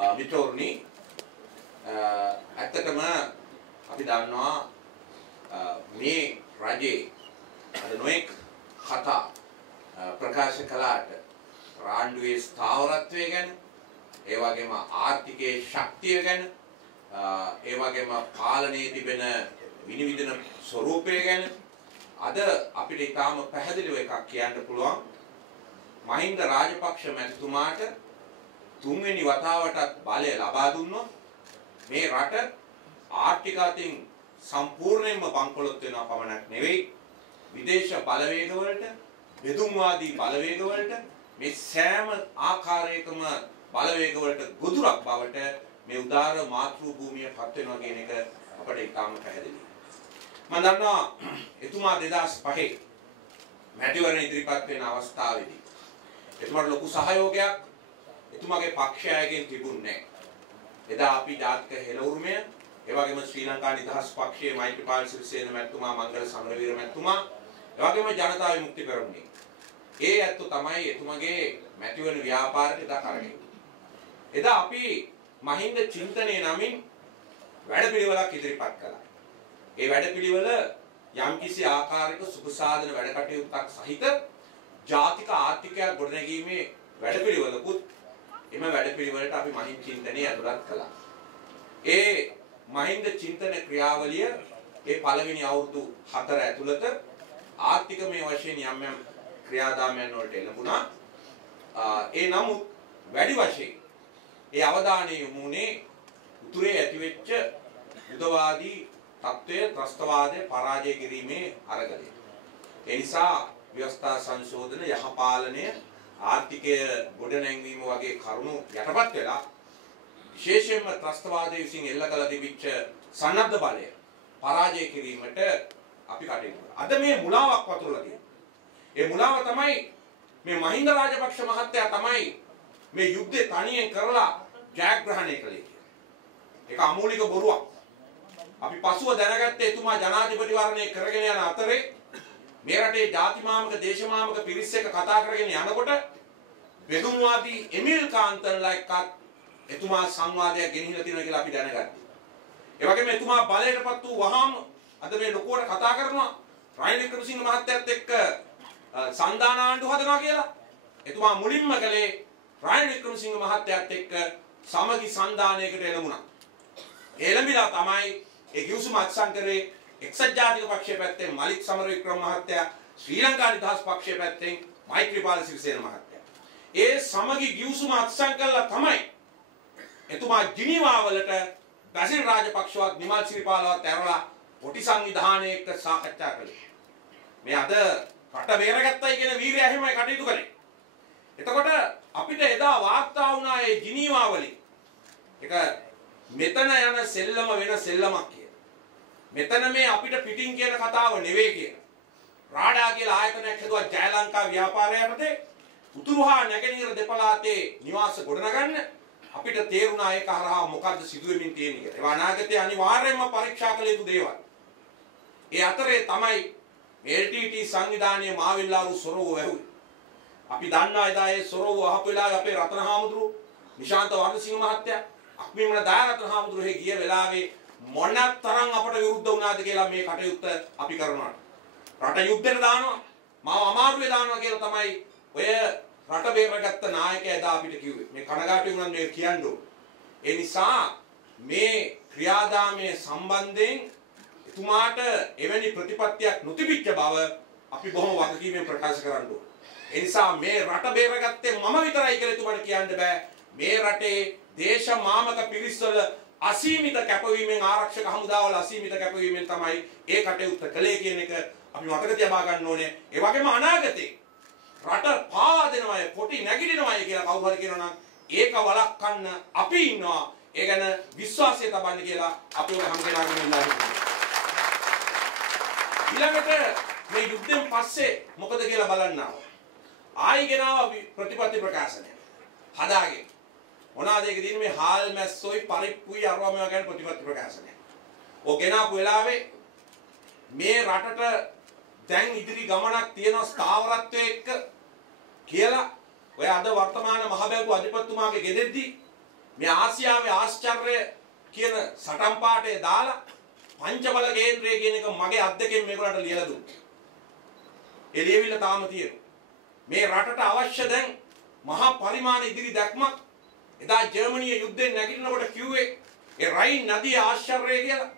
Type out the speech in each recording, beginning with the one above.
මිත්‍රෝනි ඇත්තටම අපි දන්නවා මේ රජේ අද නොඑක් කතා ප්‍රකාශ කළාට රාණ්ඩුවේ ස්ථාවරත්වය ගැන ඒ වගේම ආර්ථිකයේ ශක්තිය ගැන ඒ වගේම පාලනයේ තිබෙන විනිවිදන ස්වરૂපය ගැන අද අපිට ඊටාම පැහැදිලිව එකක් කියන්න පුළුවන්. මහින්ද රාජපක්ෂ මැතිතුමාට තුන්වෙනි වතාවටත් බලය ලබා දුන්නොත් මේ රට ආර්ථික අතින් සම්පූර්ණයෙන්ම බංකොලොත් වෙනවා පමණක් නෙවෙයි විදේශ බලවේග වලට බෙදුම්වාදී බලවේග වලට මේ සෑම ආකාරයකම බලවේග වලට ගොදුරක් බවට මේ උදාර මාතෘ භූමියපත් වෙනවා කියන එක අපිට ඉතාම පැහැදිලියි. මම දන්නවා එතුමා 2005 මැතිවරණ ඉදිරිපත් වෙන අවස්ථාවේදී එතුමාට ලොකු සහයෝගයක් එතුමාගේ පක්ෂයගෙන් තිබුණේ නැහැ. එදා අපි ජාතික හෙළවුරුමය ඒ වගේම ශ්‍රී ලංකා නිදහස් පක්ෂයේ මෛත්‍රීපාල සිරිසේන මැතිතුමා මංගල සමරවීර මැතිතුමා ඒ වගේම ජනතා විමුක්ති පෙරමුණේ ඒ ඇත්ත තමයි එතුමාගේ මැතිවරණ ව්‍යාපාරයට එදා කරගෙන. එදා අපි මහින්ද චින්තනයේ නමින් වැඩපිළිවෙලක් ඉදිරිපත් කළා. ඒ වැඩපිළිවෙල යම්කිසි ආකාරයක සුඛසාධන වැඩ කටයුත්තක් සහිත ජාතික ආර්ථිකයක් ගොඩනැගීමේ වැඩපිළිවෙලකුත් එම වැඩපිළිවෙලට අපි මහින්ද චින්තනයේ ඇතුළත් කළා. ඒ මහින්ද චින්තන ක්‍රියාවලිය ඒ පළවෙනි අවුරුදු 4 ඇතුළත ආර්ථිකමය වශයෙන් යම් යම් ක්‍රියාදාමයන් වලට එළඹුණා. ඒ නමුත් වැඩි වශයෙන් ඒ අවධානය යොමුනේ උතුරේ ඇතිවෙච්ච යුදවාදී තත්ත්වය ත්‍රස්තවාදය පරාජය කිරීමේ අරගලය. ඒ නිසා ව්‍යවස්ථා සංශෝධන යහපාලනය ආර්ථිකය ගොඩනැංවීම වගේ කරුණු යටපත් වෙලා විශේෂයෙන්ම ත්‍රස්තවාදයේ විසින් එල්ල කළ තිබිච්ච සන්නද්ධ බලය පරාජය කිරීමට අපි කටයුතු කරා. අද මේ මුලාවක් වතුරලා තියෙනවා. ඒ මුලාව තමයි මේ මහින්ද රාජපක්ෂ මහත්තයා තමයි මේ යුද්ධය තනියෙන් කරලා ජයග්‍රහණය කළේ කියලා. ඒක අමූලික බොරුවක්. අපි පසුව දැනගත්තේ එතුමා ජනාධිපතිවරණය කරගෙන යන අතරේ මේ රටේ ජාතිමාමක දේශමාමක පිරිස් එක්ක කතා කරගෙන යනකොට බෙදුම්වාදී එමිල් කාන්තන්ලා එක්කත් එතුමා සංවාදයක් ගෙනහිලා තියෙනවා කියලා අපි දැනගත්තා. ඒ වගේම එතුමා බලයටපත් වූ වහාම අද මේ ලොකුවට කතා කරනවා රනිල් වික්‍රමසිංහ මහත්තයත් එක්ක සංධාන ආණ්ඩු හදනවා කියලා. එතුමා මුලින්ම කළේ රනිල් වික්‍රමසිංහ මහත්තයත් එක්ක සමගි සංධානයකට එළඹුණා. එළඹිලා තමයි ඒ කිව්සුම අත්සන් කරේ එක්සත් ජාතික පක්ෂයේ පැත්තෙන් මලික් සමරවික්‍රම මහත්තයා ශ්‍රී ලංකා නිදහස් පක්ෂයේ පැත්තෙන් මෛත්‍රීපාල සිරිසේන මහත්තයා. ඒ සමගි කිව්සුම අත්සන් කළා තමයි එතුමා ජිනීවා වලට බැසිල් රාජපක්ෂවත් නිමල් සිරිපාලවත් ඇරලා පොටි සංවිධානයක සාකච්ඡා කළේ. මේ අද රට බේරගත්තයි කියන වීරය එහෙමයි කටයුතු කළේ. එතකොට අපිට එදා වාර්තා වුණා ඒ ජිනීවා වලින් ඒක මෙතන යන සෙල්ලම වෙන සෙල්ලමක් කියලා. මෙතන මේ අපිට පිටින් කියන කතාව නෙවෙයි කියලා. රාඩා කියලා ආයතනයක් හදුවා ජය ලංකා ව්‍යාපාරයටදී උතුරු හා නැගෙනහිර දෙපළාතේ නිවාස ගොඩනගන්න අපිට තේරුණා ඒක හරහා මොකද්ද සිදුවෙමින් තියෙන්නේ කියලා. ඒවා අනාගතයේ අනිවාර්යයෙන්ම පරීක්ෂා කළ යුතු දේවල්. ඒ අතරේ තමයි LTT සංවිධානයේ මාවිල්ලාරු සොරව වැහුවේ. අපි දන්නා එදා ඒ සොරව අහපු වෙලාවේ අපේ රතන හාමුදුරුවෝ නිශාන්ත වර්ණසිංහ මහත්තයා අක්මීමන දායරත්න හාමුදුරුවෝ ගිය වෙලාවේ මොනතරම් අපට විරුද්ධ වුණාද කියලා මේ කටයුත්ත අපි කරනවා. රට යුද්ධෙට දානවා, මාව අමාරුවේ දානවා කියලා තමයි ඔය රට බේරගත්ත නායකයා එදා අපිට කිව්වේ. මේ කනගාටු වුණා මේ කියන්නේ. ඒ නිසා මේ ක්‍රියාදාමයේ සම්බන්ධයෙන් එතුමාට එවැනි ප්‍රතිපත්තියක් නොතිබිච්ච බව අපි බොහොම වගකීමෙන් ප්‍රකාශ කරන්න ඕනේ. ඒ නිසා මේ රට බේරගත්තේ මම විතරයි කියලා එතුමාට කියන්න බෑ. මේ රටේ දේශ මාමක පිරිස්වල අසීමිත කැපවීමෙන් ආරක්ෂක හමුදාවල අසීමිත කැපවීමෙන් තමයි ඒ කටයුත්ත කළේ කියන එක අපි මතක තියාගන්න ඕනේ. ඒ වගේම අනාගතේ රට පාවා දෙනවයි පොටි නැගිටිනවයි කියලා කවුරු හරි කියනවා නම් ඒක වළක්වන්න අපි ඉන්නවා. ඒ ගැන විශ්වාසය තබන්න කියලා අපි ඔය හැම කෙනාගේම ඉල්ලා හිටිනවා. ඊළඟට මේ යුද්ධෙන් පස්සේ මොකද කියලා බලන්න ආයි ගෙනාව ප්‍රතිපත්ති ප්‍රකාශනය හදාගෙන මොනවාද ඒක දින මේ හාල් මැස්සොයි පරිප්පුයි අරවම ගැන ප්‍රතිපත්ති ප්‍රකාශනය. ඔය ගෙනාපු වෙලාවේ මේ රටට දැන් ඉදිරි ගමනක් තියෙන ස්ථාවරත්වයේ එක්ක කියලා ඔය අද වර්තමාන මහ බැංකුව අධිපතිතුමාගේ ගෙදෙද්දී මේ ආසියාවේ ආශ්චර්ය කියන සටන් පාඨය දාලා පංචබල කේන්ද්‍රය කියන එක මගේ අත් දෙකෙන් මේගොල්ලන්ට ලියලා දුන්නා. ඒ ලියවිල්ල තාම තියෙනවා. මේ රටට අවශ්‍ය දැන් මහා පරිමාණ ඉදිරි දැක්මක් එදා ජර්මනිය යුද්ධයෙන් නැගිටිනකොට කිව්වේ ඒ රයින් නදියේ ආශ්චර්යය කියලා.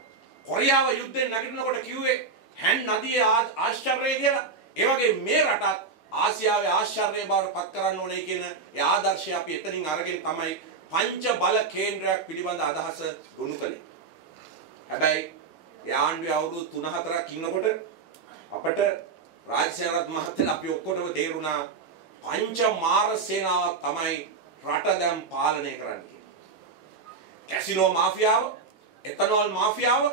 කොරියාව යුද්ධයෙන් නැගිටිනකොට කිව්වේ හැන් නදියේ ආශ්චර්යය කියලා. ඒ වගේ මේ රටත් ආසියාවේ ආශ්චර්යය බවට පත් කරන්න ඕනේ කියන ඒ ආදර්ශය අපි එතනින් අරගෙන තමයි පංච බල කේන්ද්‍රයක් පිළිබඳ අදහස ගොනු කළේ. හැබැයි ඒ ආණ්ඩුවේ අවුරුදු 3-4ක් ඉන්නකොට අපට රාජසේනරත් මහත්තයා අපි ඔක්කොටම තේරුණා පංච මාර සේනාවක් තමයි රට දැන් පාලනය කරන්නේ. කැසිනෝ මාෆියාව, එතනෝල් මාෆියාව,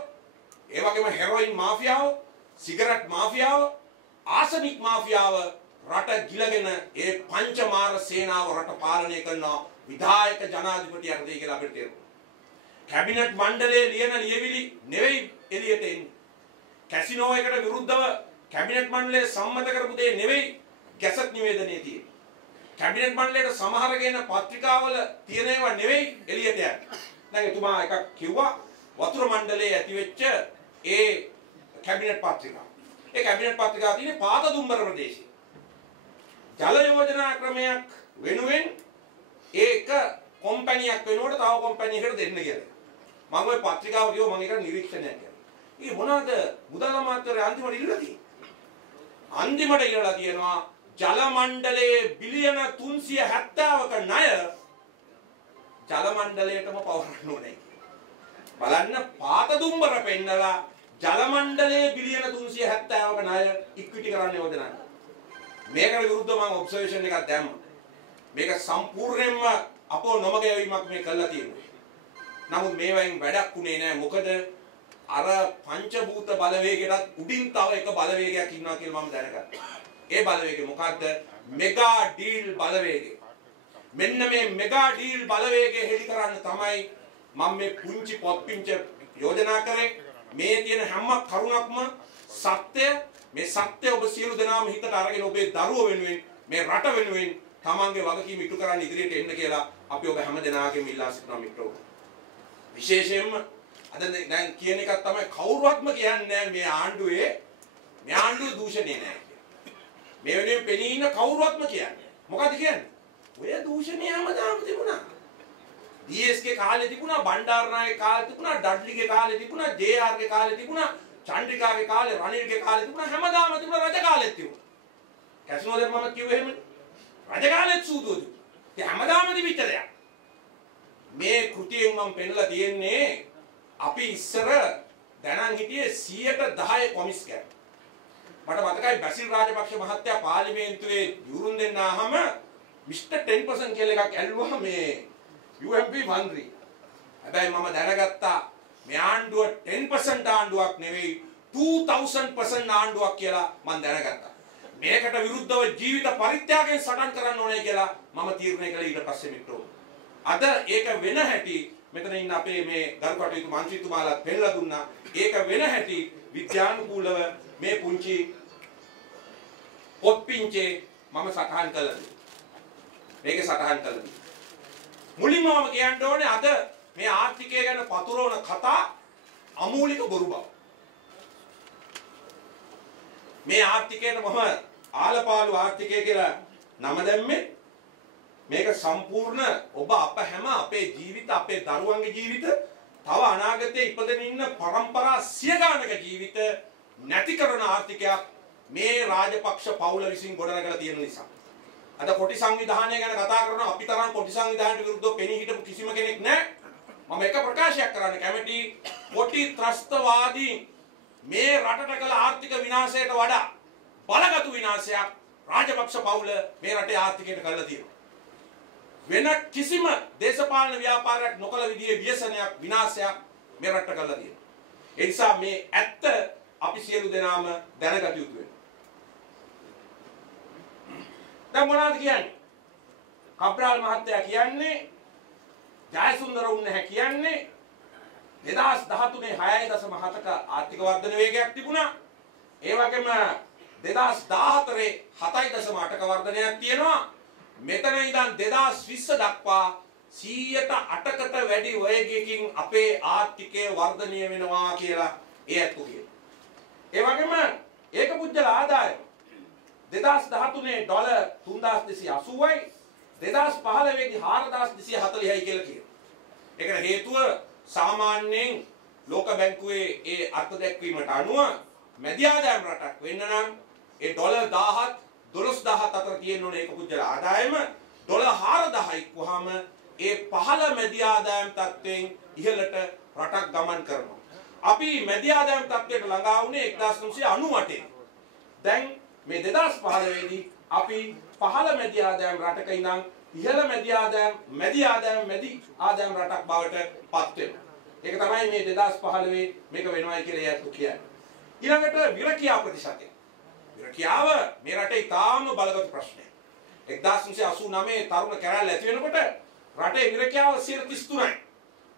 ඒ වගේම හෙරොයින් මාෆියාව, සිගරට් මාෆියාව, ආසනික් මාෆියාව රට ගිලගෙන ඒ පංච මාර සේනාව රට පාලනය කරනවා විධායක ජනාධිපති යටතේ කියලා අපිට තේරුණා. කැබිනට් මණ්ඩලයේ ලියන ලියවිලි නෙවෙයි එළියට එන්නේ. කැසිනෝ එකට විරුද්ධව කැබිනට් මණ්ඩලය සම්මත කරපු දේ නෙවෙයි ගැසට් නිවේදනයේ තියෙන්නේ. කැබිනට් මණ්ඩලයට සමහරගෙන පත්‍රිකාවල තියෙන ඒවා නෙවෙයි එළියට යන්නේ. දැන් එතුමා එකක් කිව්වා වතුර මණ්ඩලයේ ඇතිවෙච්ච ඒ කැබිනට් පත්‍රිකාව. ඒ කැබිනට් පත්‍රිකාව තියෙන්නේ පාත දුම්බර ප්‍රදේශයේ. ජල යෝජනා ක්‍රමයක් වෙනුවෙන් ඒක කොම්පැනියක් වෙනකොට තව කොම්පැනියකට දෙන්න කියලා. මම ওই පත්‍රිකාව කිව්වා මම ඒක නිරීක්ෂණයක් කරා. ඊ මොනවාද මුදල් අමාත්‍යාංශය අන්තිමට ඉල්ලලා තියෙන්නේ? අන්තිමට ඉල්ලලා තියෙනවා ජල මණ්ඩලයේ බිලියන 370ක ණය ජල මණ්ඩලයටම පවරන්න ඕනේ. බලන්න පාත දුම්බර පෙන්නලා ජල මණ්ඩලයේ බිලියන 370ක ණය ඉක්විටි කරන්න යෝජනා. මේකට විරුද්ධව මම ඔබ්සර්වේෂන් එකක් දැම්මා. මේක සම්පූර්ණයෙන්ම අපෝ නොමගයවීමක් මේ කළා තියෙනවා. නමුත් මේවෙන් වැඩක් උනේ නැහැ. මොකද අර පංචභූත බලවේගයටත් උඩින් තව එක බලවේගයක් ඉන්නවා කියලා මම දැනගත්තා. ඒ බලවේගය මොකද්ද? මෙගා ඩීල් බලවේගය. මෙන්න මේ මෙගා ඩීල් බලවේගය හෙළි කරන්න තමයි මම මේ පුංචි පොත්පින්ච යෝජනා කරේ. මේ තියෙන හැම කරුණක්ම සත්‍ය. මේ සත්‍ය ඔබ සියලු දෙනාම හිතට අරගෙන ඔබේ දරුවෝ වෙනුවෙන් මේ රට වෙනුවෙන් තමන්ගේ වගකීම ඉටු කරන්න ඉදිරියට එන්න කියලා අපි ඔබ හැම දෙනාගේම ඉල්ලා සිටිනවා මිත්‍රෝ. විශේෂයෙන්ම අද දැන් කියන එකක් තමයි කවුරුවත්ම කියන්නේ මේ ආණ්ඩුවේ දූෂණය නෑ කියලා. මේ වෙනුවෙන් පෙනී ඉන්න කවුරුවත්ම කියන්නේ. මොකද කියන්නේ? ඔය දූෂණය හැමදාම තිබුණා. DSගේ කාලේ තිබුණා, බණ්ඩාරනායක කාලේ තිබුණා, ඩඩ්ලිගේ කාලේ තිබුණා, JRගේ කාලේ තිබුණා, චන්ද්‍රිකාගේ කාලේ, රනිල්ගේ කාලේ තිබුණා, හැමදාම තිබුණා, රජ කාලෙත් තිබුණා. කැසිනෝදෙන් මම කිව්වේ එහෙමනේ. රජ කාලෙත් සූදුවද. ඒ හැමදාම තිබිච්ච දෙයක්. මේ කෘතියෙන් මම පෙන්නලා තියෙන්නේ අපි ඉස්සර දැනන් හිටියේ 110 කොමිස් කෑම. මට මතකයි බැසිල් රාජපක්ෂ මහත්තයා පාර්ලිමේන්තුවේ යුරුන් දෙන්න ආවම මිස්ටර් 10% කියලා එකක් ඇල්ලුවා මේ UMP මන්ත්‍රී. හැබැයි මම දැනගත්තා මේ ආණ්ඩුව 10% ආණ්ඩුවක් නෙවෙයි 2000% ආණ්ඩුවක් කියලා මම දැනගත්තා. මේකට විරුද්ධව ජීවිත පරිත්‍යාගයෙන් සටන් කරන්න ඕනේ කියලා මම තීරණය කළා ඊට පස්සේ මිත්‍රෝ. අද ඒක වෙන හැටි මෙතන ඉන්න අපේ මේ ගරු කටයුතු මන්ත්‍රීතුමාලා පෙන්නලා දුන්නා. ඒක වෙන හැටි විද්‍යානුකූලව මේ පුංචි පොත්පින්චේ මම සටහන් කළා. මේකේ සටහන් කළා. මුලින්ම මම කියන්න ඕනේ අද මේ ආර්ථිකය ගැන පතුරවන කතා අමූලික බොරු බව. මේ ආර්ථිකයට මම ආලපාලු ආර්ථිකය කියලා නම දැම්මේ මේක සම්පූර්ණ ඔබ අප හැම අපේ ජීවිත අපේ දරුවන්ගේ ජීවිත තව අනාගතයේ ඉපදෙන ඉන්න පරම්පරා සිය ගානක ජීවිත නැති කරන ආර්ථිකයක් මේ රාජපක්ෂ පවුල විසින් ගොඩනගලා තියෙන නිසා. අද කොටි සංවිධානය ගැන කතා කරනවා අපි තරම් කොටි සංවිධානයට විරුද්ධව පෙනී හිටපු කිසිම කෙනෙක් නැහැ. මම එක ප්‍රකාශයක් කරන්න කැමැති කොටි ත්‍රස්තවාදී මේ රටට කළ ආර්ථික විනාශයට වඩා බලගතු විනාශයක් රාජපක්ෂ පවුල මේ රටේ ආර්ථිකයට කළා තියෙනවා. වෙන කිසිම දේශපාලන ව්‍යාපාරයක් නොකළ විදිහේ ව්‍යසනයක් විනාශයක් මේ රටට කළා තියෙනවා. ඒ නිසා මේ ඇත්ත අපි සියලු දෙනාම දැනගත යුතු වෙනවා. දැන් මොනවද කියන්නේ? කප්‍රාල් මහත්තයා කියන්නේ ජයසුන්දර උන්නේ කියන්නේ 2013 6.7ක ආර්ථික වර්ධන වේගයක් තිබුණා. ඒ වගේම 2014 7.8ක වර්ධනයක් තියෙනවා. මෙතන ඉඳන් 2020 දක්වා 108කට වැඩි වේගයකින් අපේ ආර්ථිකය වර්ධනය වෙනවා කියලා ඒ අත්තු කියනවා. ඒ වගේම ඒක පුජ්‍යල ආදායම 2013 ඩොලර් 3280යි 2015 දී 4240යි කියලා කියනවා. ඒකට හේතුව සාමාන්‍යයෙන් ලෝක බැංකුවේ ඒ අර්ථ දැක්වීමට අනුව මැදි ආදායම් රටක් වෙන්න නම් ඒ ඩොලර් 1000 12000 අතර තියෙන ඕනේ ඒක පුජ්‍යල ආදායම ඩොලර් 4000යි වහම ඒ පහළ මැදි ආදායම් තත්ත්වයෙන් ඉහළට රටක් ගමන් කරනවා. අපි මැදි ආදායම් තත්ත්වයට ළඟා වුණේ 1998. දැන් මේ 2015 දී අපි පහළ මැදි ආදායම් රටක ඉඳන් ඉහළ මැදි ආදායම් රටක් බවට පත් වෙනවා. ඒක තමයි මේ 2015 මේක වෙනවයි කියලා යතු කියන්නේ. ඊළඟට විරකියා ප්‍රතිශතය. විරකියාව මේ රටේ තාම බලගත් ප්‍රශ්නයක්. 1989 තරුණ කැරැල්ල ඇති වෙනකොට රටේ විරකියාව 33යි.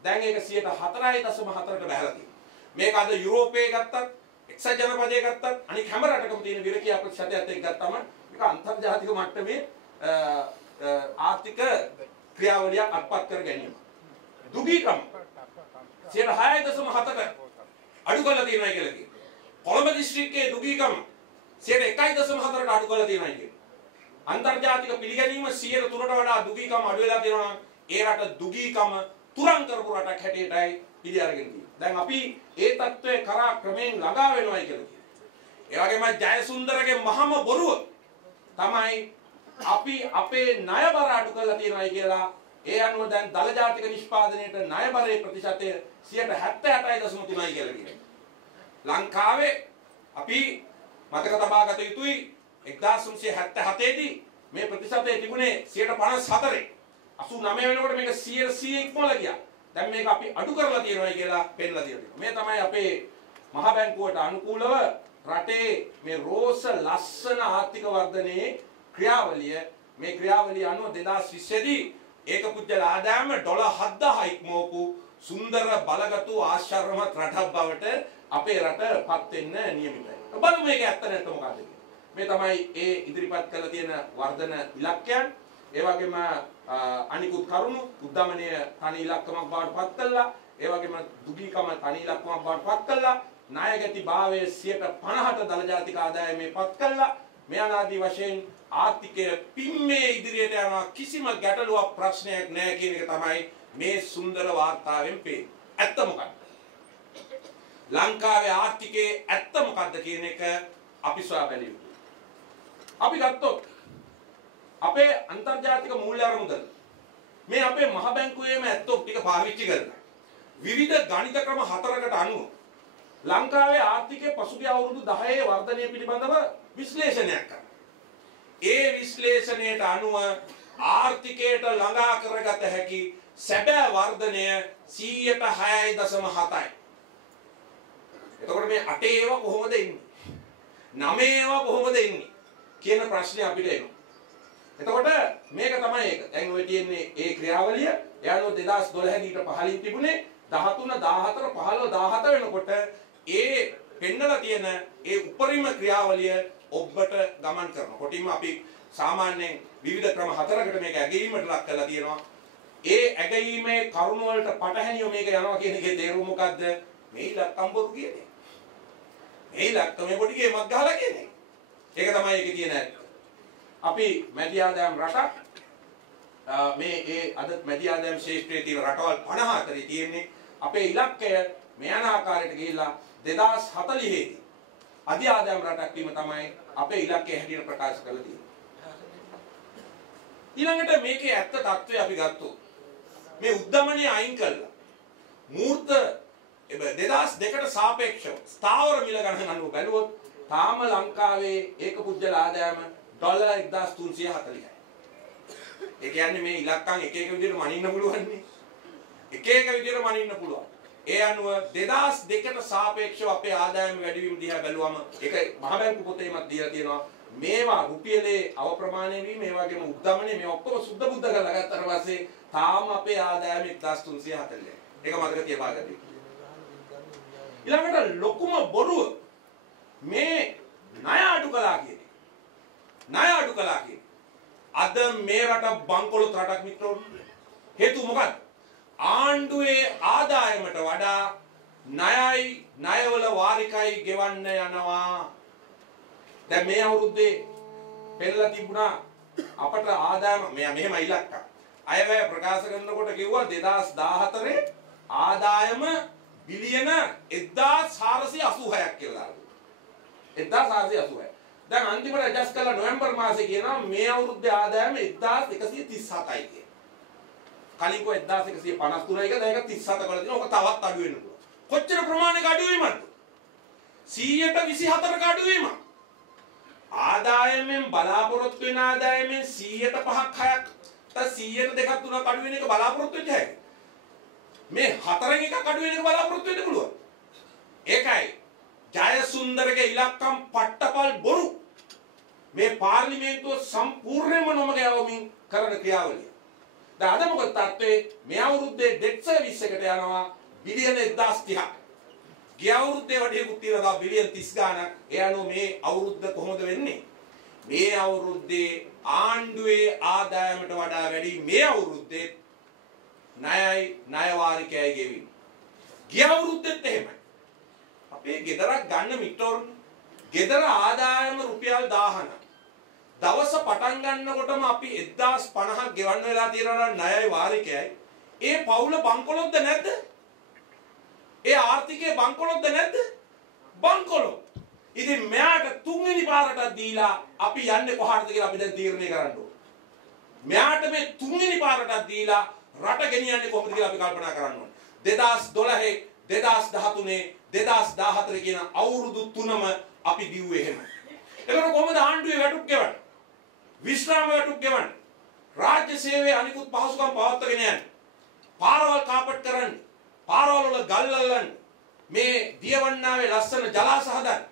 දැන් ඒක 4.4ට බහැලා තියෙනවා. මේක අද යුරෝපයේ ගත්තත්, එක්සත් ජනපදයේ ගත්තත්, අනික හැම රටකම තියෙන විරකියා ප්‍රතිශතයත් එක්ක ගත්තම මේක අන්තර්ජාතික මට්ටමේ ආර්ථික ක්‍රියාවලියක් අත්පත් කර ගැනීම. දුගීකම 6.7ට අඩු කරලා තියෙනවා කියලා කියනවා. කොළඹ දිස්ත්‍රික්කයේ දුගීකම 1.4ට අඩු කරලා තියෙනවා කියනවා. අන්තර්ජාතික පිළිගැනීම 103ට වඩා දුගීකම අඩු වෙලා තියෙනවා. ඒ රට දුගීකම තුරන් කරපු රටක් හැටියටයි පිළි අරගෙන තියෙන්නේ. දැන් අපි ඒ තත්ත්වයේ කරා ක්‍රමයෙන් ළඟා වෙනවයි කියලා කියනවා. ඒ වගේම ජයසුන්දරගේ මහම බොරුව තමයි අපි අපේ ණය බර අඩු කරලා තියෙනවයි කියලා. ඒ අනුව දැන් දල ජාතික නිෂ්පාදනයේට ණය බරේ ප්‍රතිශතය 78.3යි කියලා කියනවා. ලංකාවේ අපි මතක තබා ගත යුතුයි 1977 දී මේ ප්‍රතිශතය තිබුණේ 54යි. 89 වෙනකොට මේක 100% ඉක්මවලා ගියා. දැන් මේක අපි අඩු කරලා තියෙනවා කියලා පෙන්නලා තියෙනවා. මේ තමයි අපේ මහ බැංකුවට අනුකූලව රටේ මේ රෝස ලස්සන ආර්ථික වර්ධනයේ ක්‍රියාවලිය මේ ක්‍රියාවලිය අනුව 2020 දී ඒක පුජ්‍යල ආදායම ඩොලර් 7000 ඉක්මවපු සුන්දර බලගතු ආශ්චර්යමත් රටක් බවට අපේ රට පත් වෙන්න නියමිතයි. බලමු මේක ඇත්ත නැත්නම් මොකක්ද කියලා. මේ තමයි ඒ ඉදිරිපත් කරලා තියෙන වර්ධන ඉලක්කයන්. ඒ වගේම අනිකුත් කරුණු උද්දමනය තනි ඉලක්කමක් බවට පත් කළා. ඒ වගේම දුගීකම තනි ඉලක්කමක් බවට පත් කළා. ණයගැති භාවයේ 50% දල ජාතික ආදායමේ පත් කළා. මේ අනාදී වශයෙන් ආර්ථිකය පිම්මේ ඉදිරියට යනවා කිසිම ගැටලුවක් ප්‍රශ්නයක් නැහැ කියන එක තමයි මේ සුන්දර වාර්තාවෙන් පේන්නේ. ඇත්ත මොකක්ද? ලංකාවේ ආර්ථිකයේ ඇත්ත මොකක්ද කියන එක අපි සොයා බැලිය යුතුයි. අපි ගත්තොත් අපේ අන්තර්ජාතික මූල්‍ය අරමුදල මේ අපේ මහ බැංකුවේම ඇත්තොත් ටික පාවිච්චි කරලා විවිධ ගණිත ක්‍රම 4කට අනුව ලංකාවේ ආර්ථිකයේ පසුගිය අවුරුදු 10 වර්ධනය පිළිබඳව විශ්ලේෂණයක් කරනවා. ඒ විශ්ලේෂණයට අනුව ආර්ථිකයට ළඟා කරගත හැකි සැබෑ වර්ධනය 6.7යි. එතකොට මේ 8 ඒවා කොහොමද ඉන්නේ? 9 ඒවා කොහොමද ඉන්නේ? කියන ප්‍රශ්නේ අපිට එනවා. එතකොට මේක තමයි ඒක. දැන් ඔය තියෙන්නේ ඒ ක්‍රියාවලිය. ඒ අනුව 2012 ඊට පහළින් තිබුණේ 13 14 15 17 වෙනකොට ඒ පෙන්නලා තියෙන ඒ උපරිම ක්‍රියාවලිය ඔබට ගමන් කරනවා. කොටින්ම අපි සාමාන්‍යයෙන් විවිධ ක්‍රම 4කට මේක ඇගීමට ලක් කරලා තියෙනවා. ඒ ඇගීමේ කරුණ වලට පටහැනිව මේක යනවා කියන එකේ තේරුම මොකද්ද? මේ ඉලක්කම් බොරු කියන්නේ. මේ ඉලක්කමේ පොඩි ගේමක් ගහලා කියන්නේ. ඒක තමයි ඒකේ තියෙන ඇත්ත. අපි මැදි ආදායම් රටක් මේ ඒ අද මැදි ආදායම් ශේෂ්ත්‍රයේ තියෙන රටවල් 54 තියෙන්නේ. අපේ ඉලක්කය මේ යන ආකාරයට ගිහිල්ලා 2040 දී අධි ආදායම් රටක් වීම තමයි අපේ ඉලක්කය හැටියට ප්‍රකාශ කරලා තියෙන්නේ. ඊළඟට මේකේ ඇත්ත తත්වය අපි ගත්තොත් මේ උද්දමනය අයින් කළා. මූර්ත 2002ට සාපේක්ෂව ස්ථාවර මිල ගණන අනුව බැලුවොත් තාම ලංකාවේ ඒක පුජ්‍යල ආදායම ඩොලර් 1340යි. ඒ කියන්නේ මේ ඉලක්කම් එක එක විදිහට මනින්න පුළුවන් නේ. එක එක විදිහට මනින්න පුළුවන්. ඒ අනුව 2002ට සාපේක්ෂව අපේ ආදායම වැඩිවීම දිහා බැලුවම ඒක මහ බැංකු පොතේමත් දීලා තියෙනවා. මේවා රුපියලේ අවප්‍රමාණය වීම ඒ වගේම උද්දමනය මේ ඔක්කොම සුද්ධ බුද්ධ කරලා ගත්තට පස්සේ තාම අපේ ආදායම 1340යි. ඒක මතක තියාගන්න. ඊළඟට ලොකුම බොරුව මේ ණය අඩු කළා කියන්නේ. ණය අඩු කළා කියන්නේ. අද මේ රට බංකොලොත් රටක් මිත්‍රවරුන්. හේතුව මොකක්ද? ආණ්ඩුවේ ආදායමට වඩා ණයයි ණයවල වාරිකයි ගෙවන්න යනවා. දැන් මේ අවුරුද්දේ පෙරලා තිබුණා අපට ආදායම මෙහෙම ඉලක්ක. අයවැය ප්‍රකාශ කරනකොට කිව්වා 2014 ආදායම බිලියන 1486ක් කියලා. 1486. දැන් අන්තිමට ඇඩ්ජස්ට් කළා නොවැම්බර් මාසේ කියනවා මේ අවුරුද්දේ ආදායම 1137යි කියලා. කලින් කො 1153යි කියලා දැන් ඒක 37 කරලා දිනවා. ඔක තවත් අඩු වෙන්න පුළුවන්. කොච්චර ප්‍රමාණයක අඩු වීමක්ද? 124ක අඩු වීමක්. ආදායමෙන් බලාපොරොත්තු වෙන ආදායමෙන් 105ක් 6ක් ත 102ක් 3ක් අඩු වෙන එක බලාපොරොත්තු වෙච්ච හැටි. මේ හතරෙන් එකක් අඩු වෙන එක බලාපොරොත්තු වෙන්න පුළුවන්. ඒකයි ජයසුන්දරගේ ඉලක්කම් පට්ටපල් බොරු. මේ පාර්ලිමේන්තුව සම්පූර්ණයෙන්ම නොමග යවමින් කරන ක්‍රියාවලිය. දැන් අද මොකද තත්ත්වයේ මේ අවුරුද්දේ ඩෙට් සර්විස් එකට යනවා බිලියන 1030ක්. ගිය අවුරුද්දේ වටියකුත් තියෙනවා බිලියන 30 ගාණක්. ඒ අනුව මේ අවුරුද්ද කොහොමද වෙන්නේ? මේ අවුරුද්දේ ආණ්ඩුවේ ආදායමට වඩා වැඩි මේ අවුරුද්දේ ණයයි ණය වාරිකයයි ගෙවීම. ගිය අවුරුද්දෙත් එහෙමයි. අපේ ගෙදරක් ගන්න මිට්ටෝරුනේ. ගෙදර ආදායම රුපියල් 1000ක්. දවස පටන් ගන්නකොටම අපි 1050ක් ගෙවන්න වෙලා තියෙනවා ණයයි වාරිකයයි. ඒ පවුල බංකොලොත්ද නැද්ද? ඒ ආර්ථිකයේ බංකොලොත්ද නැද්ද? බංකොලොත්. ඉතින් මෙයාට තුන්වෙනි පාරට දීලා අපි යන්නේ කොහාටද කියලා අපි දැන් තීරණය කරන්න ඕනේ. මෙයාට මේ තුන්වෙනි පාරට දීලා රට ගෙනියන්නේ කොහොමද කියලා අපි කල්පනා කරන්න ඕනේ. 2012 2013 2014 කියන අවුරුදු තුනම අපි දිව්වේ එහෙම. ඒකට කොහොමද ආණ්ඩුවේ වැටුප් ගෙවන්නේ? විශ්‍රාම වැටුප් ගෙවන්නේ? රාජ්‍ය සේවයේ අනිකුත් පහසුකම් පවත්වාගෙන යන්නේ. පාරවල් කාපට් කරන්නේ. පාරවල් වල ගල් අල්ලන්නේ. මේ දියවන්නාවේ ලස්සන ජලාශ හදන්නේ.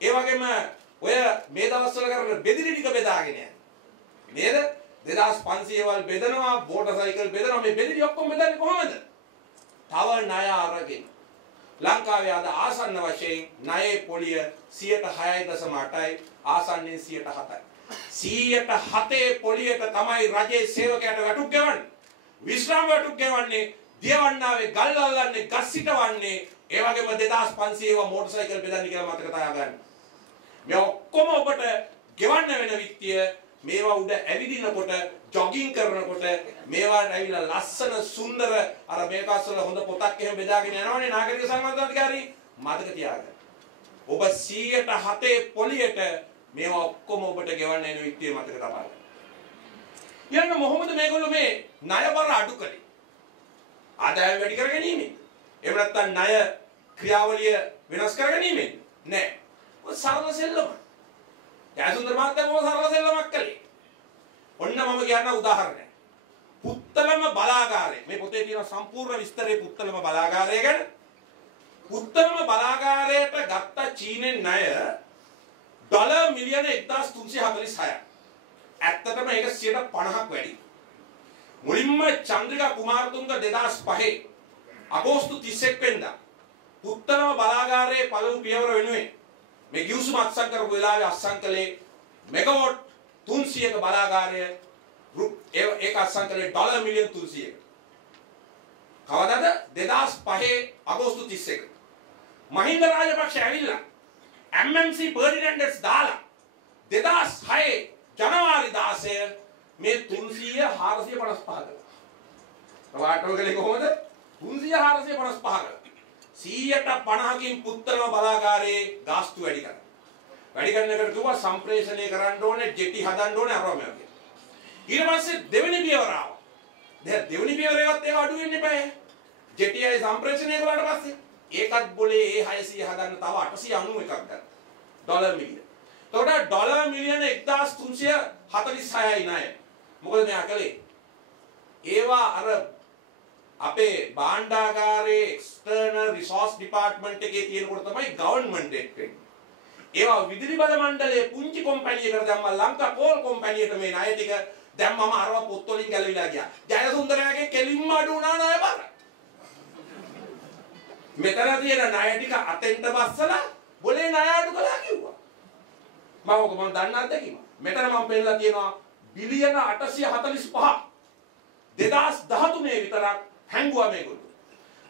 ඒ වගේම ඔය මේ දවස්වල කරන බෙදිලි ටික බෙදාගෙන යන්නේ. නේද? 2500 වල් බෙදනවා, මෝටර් සයිකල් බෙදනවා. මේ බෙදිලි ඔක්කොම බෙදන්නේ කොහොමද? තව ණය අරගෙන. ලංකාවේ අද ආසන්න වශයෙන් ණයේ පොලිය 6.8යි ආසන්නෙන් 7%යි. 107 පොලියට තමයි රජයේ සේවකයාට වැටුප් ගෙවන්නේ. විශ්‍රාම වැටුප් ගෙවන්නේ, දියවන්නාවේ ගල් අල්ලන්නේ, ගස් සිටවන්නේ, ඒ වගේම 2500 මෝටර් සයිකල් බෙදන්නේ කියලා මතක තියාගන්න. මේ ඔක්කොම ඔබට ගෙවන්න වෙන විත්තිය මේවා උඩ ඇවිදිනකොට, ජොගින් කරනකොට මේවාට ඇවිල්ලා ලස්සන සුන්දර අර මේකස්වල හොඳ පොතක් එහෙම බෙදාගෙන යනවනේ නාගරික සංවර්ධන අධිකාරී. මතක තියාගන්න. ඔබ 107 පොලියට මේවා ඔක්කොම ඔබට ගෙවන්න වෙන විත්තිය මතක තබා ගන්න. ඊළඟ මොහොමද මේගොල්ලෝ මේ ණය බර අඩු කරේ? ආදායම වැඩි කර ගැනීමෙන්. එහෙම නැත්නම් ණය ක්‍රියාවලිය වෙනස් කර ගැනීමෙන්. නෑ. ඔය සරල සෙල්ලම. ජයසුන්දර මහත්තයා මොකද සරල සෙල්ලමක් කළේ? ඔන්න මම කියන්න උදාහරණයක්. පුත්තලම බලාගාරය. මේ පොතේ තියෙන සම්පූර්ණ විස්තරේ පුත්තලම බලාගාරය ගැන. පුත්තලම බලාගාරයට ගත්ත චීනෙන් ණය ඩොලර් මිලියන 1346ක්. ඇත්තටම ඒක 50%ක් වැඩි. මුලින්ම චන්ද්‍රිකා කුමාරතුංග 2005 අගෝස්තු 31 වෙනිදා පුත්තලම බලාගාරයේ පළමු පියවර වෙනුවෙන් මේ ගිවිසුම අත්සන් කරපු වෙලාවේ අත්සන් කළේ මෙගාවොට් 300ක බලාගාරය ඒක අත්සන් කළේ ඩොලර් මිලියන 300ක. කවදාද? 2005 අගෝස්තු 31. මහින්ද රාජපක්ෂ ඇවිල්ලා MMC පර්ඩිනන්ඩ්ස් දාලා 2006 ජනවාරි 16 මේ 300 455 කළා. රවාටෝ කලේ කොහොමද? 300 455 කළා. 150කින් පුත්තලම බලාගාරයේ ගාස්තු වැඩි කරා. වැඩි කරනකොට කිව්වා සම්ප්‍රේෂණය කරන්න ඕනේ, ජෙටි හදන්න ඕනේ අරවා මේවා කියලා. ඊට පස්සේ දෙවෙනි පියවර ආවා. දැන් දෙවෙනි පියවරේවත් ඒව අඩු වෙන්න එපා. ජෙටියයි සම්ප්‍රේෂණය කළාට පස්සේ ඒකත් બોලේ ඒ 600 හදන්න තව 891ක් ගත්තා. ඩොලර් මිලියන. එතකොට ඩොලර් මිලියන 1346යි ණය. මොකද මෙයා කළේ? ඒවා අර අපේ භාණ්ඩාගාරයේ එක්ස්ටර්නල් රිසෝස් ඩිපාර්ට්මන්ට් එකේ තියෙනකොට තමයි ගවර්න්මන්ට් එක වෙන්නේ. ඒවා විදුලි බල මණ්ඩලයේ පුංචි කම්පැනියකට දැම්මා ලංකා කෝල් කම්පැනියට මේ ණය ටික දැම්මම අරව පොත් වලින් ගැලවිලා ගියා. ජයසුන්දරයාගේ කෙලින්ම අඩු වුණා ණය බර. මෙතන තියෙන ණය ටික අතෙන්ට බස්සලා બોලේ ණය අඩු කළා කිව්වා. මම දන්නේ නැද්ද කිව්වා. මෙතන මම පෙන්නලා තියෙනවා බිලියන 845. 2013 විතරක් හැංගුවා මේගොල්ලෝ.